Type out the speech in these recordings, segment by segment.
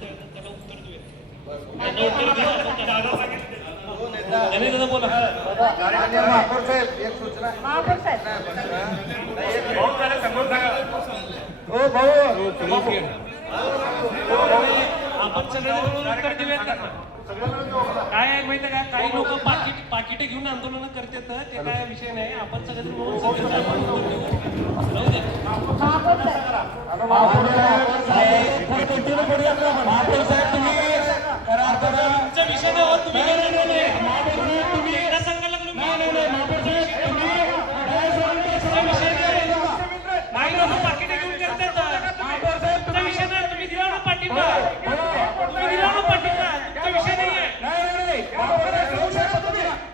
त्याला उत्तर देऊया. दादा बोला. महापौर साहेब एक सूचना. महापौर साहेब हो भाऊ आपण सगळे मिळून उत्तर देऊयात का? काय आहे माहिती का, काही लोक पाकिटे घेऊन आंदोलन करतात, ते काय विषय नाही. आपण सगळे मिळून उत्तर देऊ. राहू द्या. महापौर साहेब तुम्ही तुमचा विषय नाही हो, तुम्ही काय करणार नाही. तुम्ही एकदा सांगायला लागलो मी. तुमचा विषय नाही. काही लोक पाकिटे घेऊन करतात. तुमचा विषय नाही. तुम्ही दिला ना पाठिंबा. तुम्ही दिला ना पाठिंबा. तुमचा विषय नाहीये.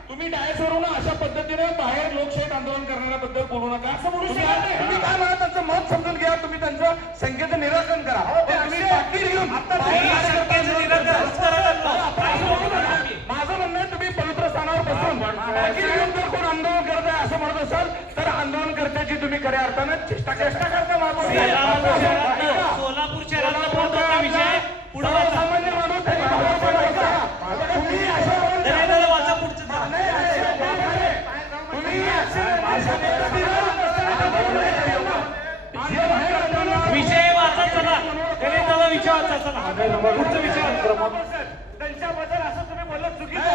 तुम्ही डायसवरून अशा पद्धतीने बाहेर लोकशाही आंदोलन करण्याबद्दल बोलू नका. असं बोलू शकत नाही. तुम्ही काय म्हणा, त्यांचं मत समजून घ्या. तुम्ही त्यांचं शंकेचं निराकरण करा. तुम्ही पाकिट घेऊन शंकेचं निराकरणच करायला लागलो. माझं म्हणणं आहे, तुम्ही पवित्र स्थानावर बसून पाकिट घेऊन जर कोण आंदोलन करत आहे असं म्हणत असाल तर आंदोलन करण्याची तुम्ही खऱ्या अर्थानं चेष्टा करता. सोलापूर शहरातला होता विषय पुढे वाचा. सामान्य माणूस आहे. तुम्ही अशा वाचा पुढचं. विषय वाचा चला. त्याला विषय वाचा चला. पुढचा विषय त्यांच्याबद्दल असं तुम्ही बोलत चुकीचं.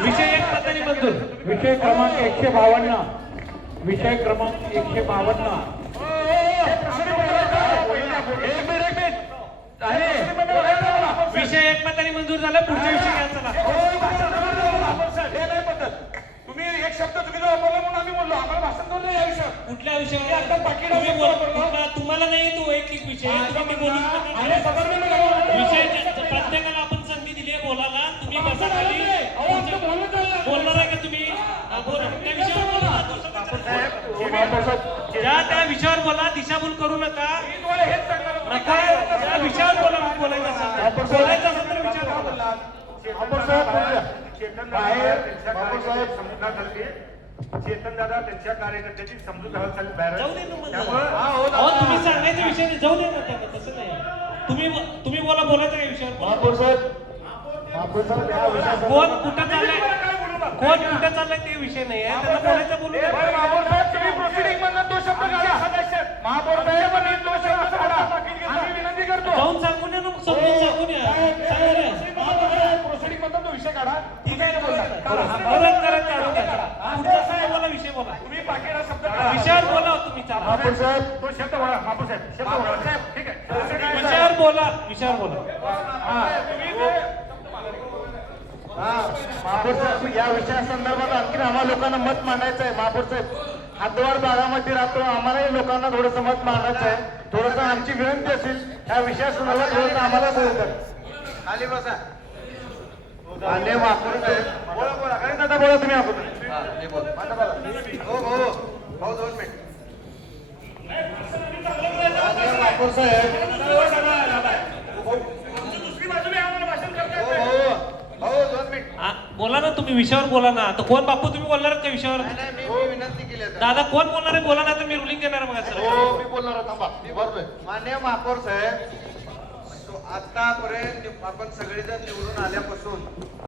विषय एक पद्धती मंजूर. विषय क्रमांक 152. विषय क्रमांक 152. विषय एक पद्धती मंजूर झाला. पुढचा विषय घ्या चला. तुम्ही एक शब्द चुकीचा वापरला म्हणून आम्ही बोललो. आम्हाला भाषण बोललो या विषयावर. कुठल्या विषयावर तुम्ही बोला. तुम्हाला नाही तो एक विषय तुम्ही बोलूच नका. विषय प्रत्येकाला आपण संधी दिली आहे बोलायला. तुम्ही बसा खाली. बोलणार आहे का तुम्ही? बोला. त्या विषयावर बोला. त्या विषयावर बोला. दिशाभूल करू नका. नका त्या विषयावर बोला. बोलायचं असेल तर विषयावर बोला. चेतन दादा त्यांच्या कार्यकर्त्याची समजूत हवं चालेल जाऊ दे ना मग. अहो, तुम्ही सांगायचा विषय नाही. जाऊ दे ना त्याला. तसं नाही. तुम्ही बोला. बोलायचं काय विषयावर बोला. कोण कुठं चाललंय ते विषय नाही आहे. त्याला बोलायचं बोलू नका. विनंती करतो. जाऊन सांगून या ना. समजून सांगून या. प्रोसिडिंग मधून तो विषय काढा. ठीक आहे ना. परत परत काढून घ्या. पुढचा काय बोला. विषय बोला. तुम्ही पाकिट हा शब्द विषयावर बोला तुम्ही. चालू तो शब्द बोला. महापौर साहेब शब्द बोला. ठीक आहे. विषयावर बोला. विषयावर बोला. महापौर साहेब या विषयासंदर्भात आणखी आम्हाला लोकांना मत मांडायचं आहे. महापौर साहेब हातवार भागामध्ये राहतो. आम्हालाही लोकांना थोडंसं मत मांडायचं आहे. थोडंसं आमची विनंती असेल या विषयासंदर्भात थोडंसं आम्हाला बोलतात. खाली बसा. मान्य महापौर साहेब बोला. काय दादा बोला तुम्ही आपण. हो भाऊ 2 मिनिट. महापौर साहेब बोला ना तुम्ही. विषयावर बोला ना. तर कोण बापू तुम्ही बोलणार का विषयावर? विनंती केली दादा कोण बोलणार आहे? बोला ना. तर मी रुलिंग देणार मग सर. मी बोलणार. थांबा. मान्य महापौर साहेब आतापर्यंत आपण सगळेजण निवडून आल्यापासून